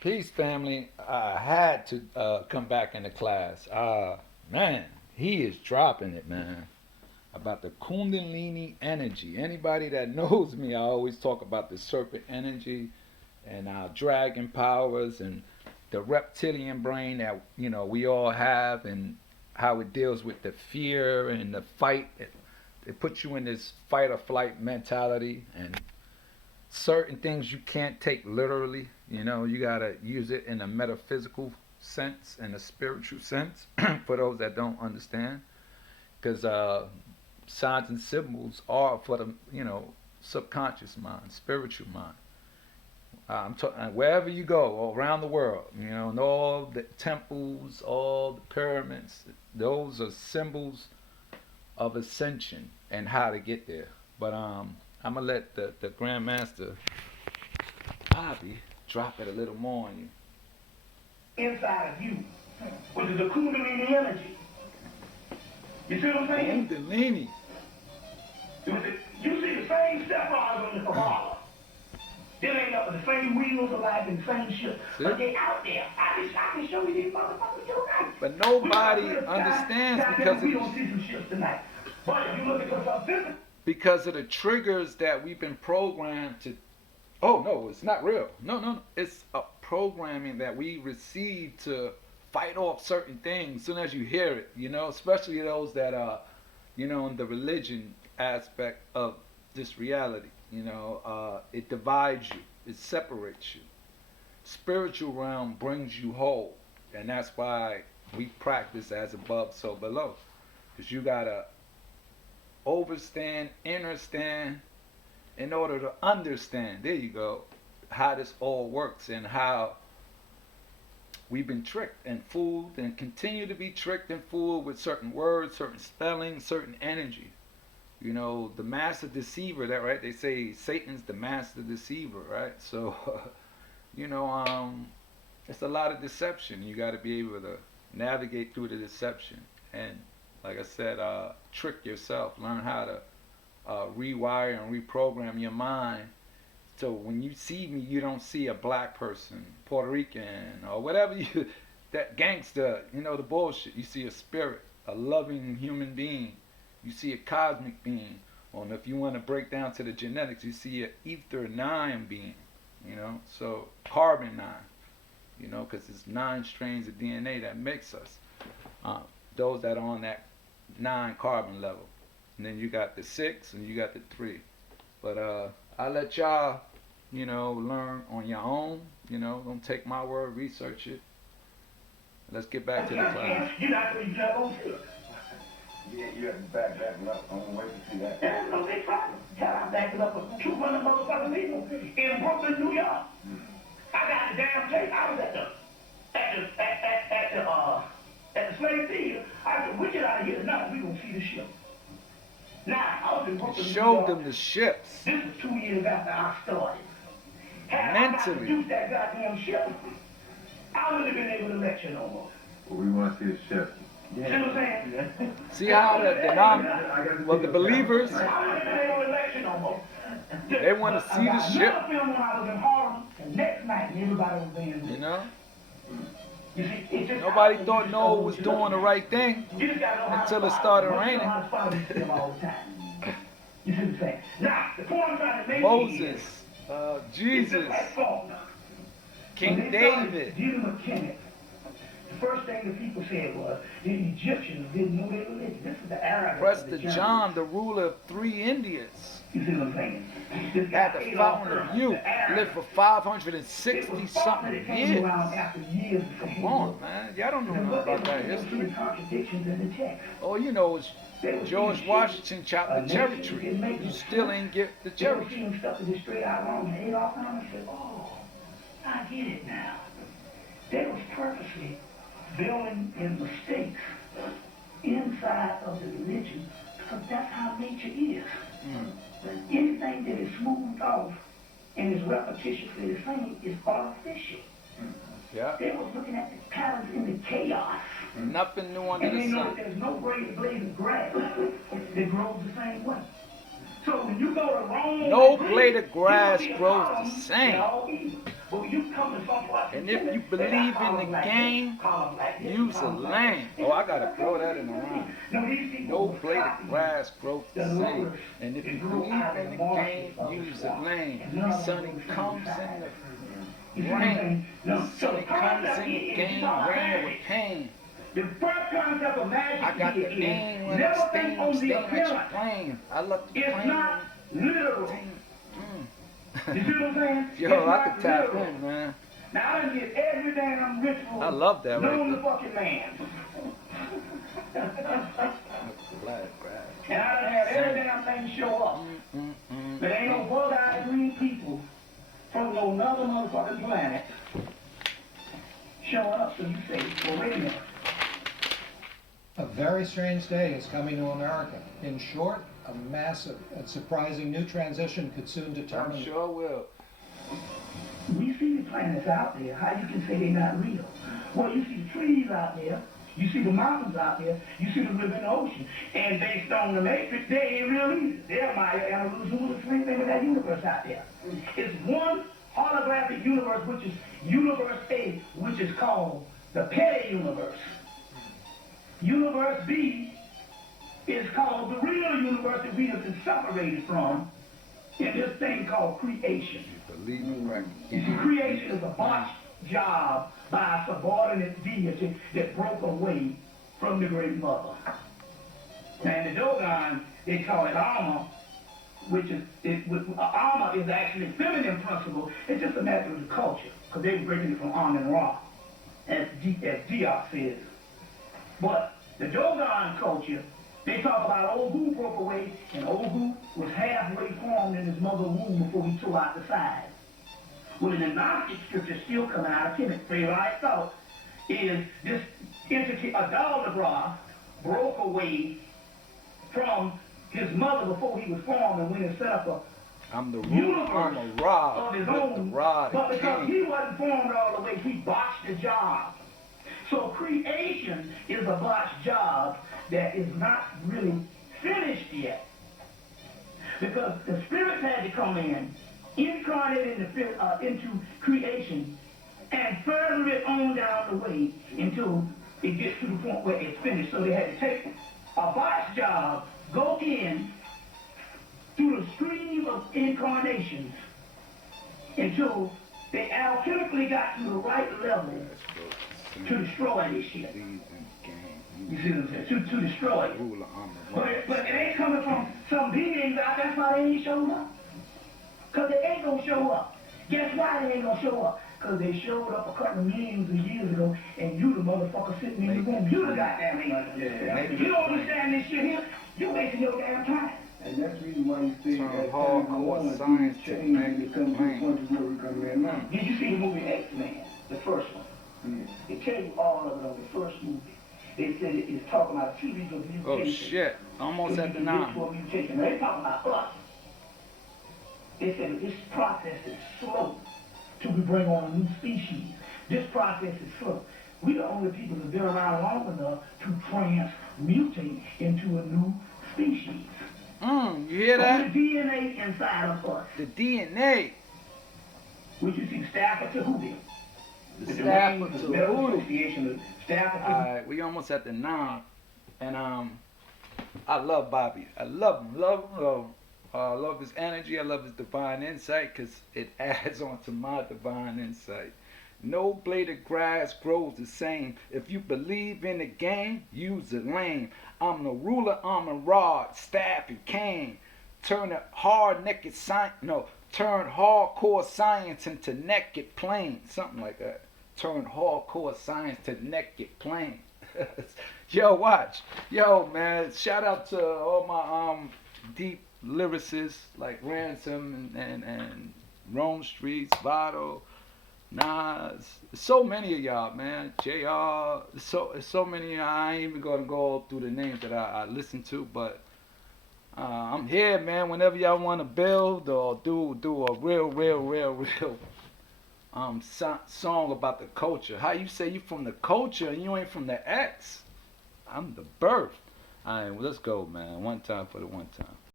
Peace, family. I had to come back into class. Man, he is dropping it, man. About the Kundalini energy. Anybody that knows me, I always talk about the serpent energy and our dragon powers and the reptilian brain that we all have, and how it deals with the fear and the fight. It puts you in this fight or flight mentality, and certain things you can't take literally. You gotta use it in a metaphysical sense and a spiritual sense for those that don't understand. Because signs and symbols are for the subconscious mind, spiritual mind. I'm talking wherever you go around the world, and all the temples, all the pyramids. Those are symbols of ascension and how to get there. But I'm gonna let the Grand Master Bobby drop it a little more on you. Inside of you, which is the Kundalini energy. You see what I'm saying? Kundalini. You see the same step rods on the Kabbalah. There ain't nothing, the same wheels of life and the same shit. But they out there. I can show you these motherfuckers tonight. But nobody understands because we don't see some shit tonight. But if you look at what's up there, because of the triggers that we've been programmed to. Oh no, it's not real. No. It's a programming that we receive to fight off certain things as soon as you hear it. Especially those that are, in the religion aspect of this reality. It divides you. It separates you. Spiritual realm brings you whole, and that's why we practice as above, so below. Because you gotta overstand, understand, in order to understand. There you go. How this all works and how we've been tricked and fooled and continue to be tricked and fooled with certain words, certain spellings, certain energy. The master deceiver, that right? They say Satan's the master deceiver, right? So, it's a lot of deception. You got to be able to navigate through the deception. And like I said, trick yourself. Learn how to rewire and reprogram your mind. So when you see me, you don't see a black person, Puerto Rican, or whatever that gangster, the bullshit. You see a spirit, a loving human being. You see a cosmic being. Or if you want to break down to the genetics, you see an ether 9 being, so carbon 9, because it's 9 strains of DNA that makes us. Those that are on that 9 carbon level. And then you got the 6 and you got the 3. But I let y'all, learn on your own. Don't take my word, research it. Let's get back to the class. You're not going to feel it. Yeah, you have to back that up. I'm gonna wait to see that. That's no big problem. Hell, I backed it up with 200 motherfucking people in Brooklyn, New York. I got the damn tape. I was at the slave theater. I said, we get out of here tonight. We gonna see the ship. Now, I was in Brooklyn, New Showed York. them the ships. This is 2 years after I started. Had I not Mentally. produced that goddamn ship, I wouldn't have been able to lecture no more. Well, we want to see the ship. See what I'm saying? See how the believers, I wouldn't have been able to lecture no more. they want to see the ship. I film when I was in Harlem, and next night everybody was being You see, it's just Nobody thought Noah was doing the right thing You just gotta know how to until it spot started them. Once you know raining. how to spot them, you see them all the time. You see what I'm saying? Now, the point I'm trying to make Moses, is, Jesus, it's like Faulkner. King When they started David. dealing with Kemet, the first thing the people said was the Egyptians didn't know their religion. This is the Arabic. Prester John, the ruler of 3 Indias, You see what I'm saying? This at guy the Adolf fountain of Hitler, youth, the Arab. lived for It 560 was Faulkner something that came years. around after years of saying, Come on, man. Y'all don't know and nothing look about that at the history. contradictions in the text. All you know is They were George seeing Washington chopped the shit, cherry nation tree. didn't make You no still sense. ain't get the They cherry were tree. seeing stuff that is straight out wrong. And Adolf Hitler said, oh, I get it now. They was purposely building in mistakes inside of the religion because that's how nature is. Anything that is smoothed off and is repetitiously the same is artificial. Yeah. They was looking at the patterns in the chaos. Nothing new under And the they know that sun. there's no blade of grass that grows the same way. So when you go to Rome, No blade of grass grows the same. But you come to some part And if you believe in the game, use the land. Oh, I gotta throw that in the line. No blade of grass grows the same. And if you believe in the game, use the land. Sunny comes in the rain. Sunny comes in the game, rain with pain. The first concept of magic I got the aim when it's sting at your plane. I love the plane. It's not literal. You see what I'm saying? Yo, It's I not could tap literal. in, man. Now I done get every damn ritual I love that right known to there. fucking man. Black grass. And I done had every damn thing show up. There ain't no bug-eyed green people from no other motherfucking planet showing up, so you say, well, wait a minute. A very strange day is coming to America. In short, a massive and surprising new transition could soon I'm determine. sure will. We see the planets out there. How you can say they're not real? Well, you see the trees out there. You see the mountains out there. You see the river and the ocean. And based on the matrix, they ain't real either. They're Maya and Illusion, the same thing with that universe out there. It's one holographic universe, which is Universe A, which is called the petty universe. Universe B is called the real universe that we have been separated from in this thing called creation. Believe me, right? You see, creation is a botched job by a subordinate deity that broke away from the great mother. Now in the Dogon, they call it Alma, which is, Alma is actually a feminine principle. It's just a matter of the culture, because they were breaking it from Amun Ra, as Diop says. But the Dogon culture, they talk about old Hu broke away, and old Hu was halfway formed in his mother's womb before he tore out the sides. Well, in the Gnostic scripture still coming out of Kemet, Favorite thought is this entity, Adalabra, broke away from his mother before he was formed and went and set up a I'm the ruler, I'm a rod of his with the own. rod But and because cane. he wasn't formed all the way, he botched the job. So creation is a botched job that is not really finished yet. Because the spirits had to come in, incarnate into creation, and further it on down the way until it gets to the point where it's finished. So they had to take a botched job, go in through the stream of incarnations until they alchemically got to the right level to destroy this shit. You see what I'm saying? To destroy it. Ruler, I'm a But rod. it ain't coming from some beings out. That's why they ain't showed up. Because they ain't going to show up. Guess why they ain't going to show up? Because they showed up a couple of millions of years ago, and you the motherfucker sitting in the room. You the goddamn alien. If you don't understand this shit here, you're wasting your damn time. And that's the reason why you see Turn that hardcore science to change make when it comes to the plain. point where we come in now. Did you see the movie X-Men? The first one. They tell you all of it on the first movie. They said it is talking about a series of mutations. Oh shit, almost So at you the can get nine. to a mutation. Now, they talking about us. They said that this process is slow till we bring on a new species. This process is slow. We the only people that have been around long enough to transmutate into a new species. You hear Only that? DNA inside of us. The DNA. Which you see Stafford to Hootie. The Stafford to Medical Hootie. Association of Stafford to Hootie. Alright, we almost at the 9. And I love Bobby. I love him. I love his energy. I love his divine insight because it adds on to my divine insight. No blade of grass grows the same. If you believe in the game, use the lane. I'm the ruler, I'm a rod, staff and cane. Turn hardcore science into naked plain. Something like that. Turn hardcore science to naked plain. Yo, watch. Yo, man, shout out to all my deep lyricists like Ransom and Rome Streets, Vado, Nas. So many of y'all, man. JR. So many. I ain't even gonna go through the names that I listen to, but I'm here, man. Whenever y'all want to build or do a real song about the culture. How you say you from the culture and you ain't from the X? I'm the birth. All right, well, let's go, man. One time for the one time.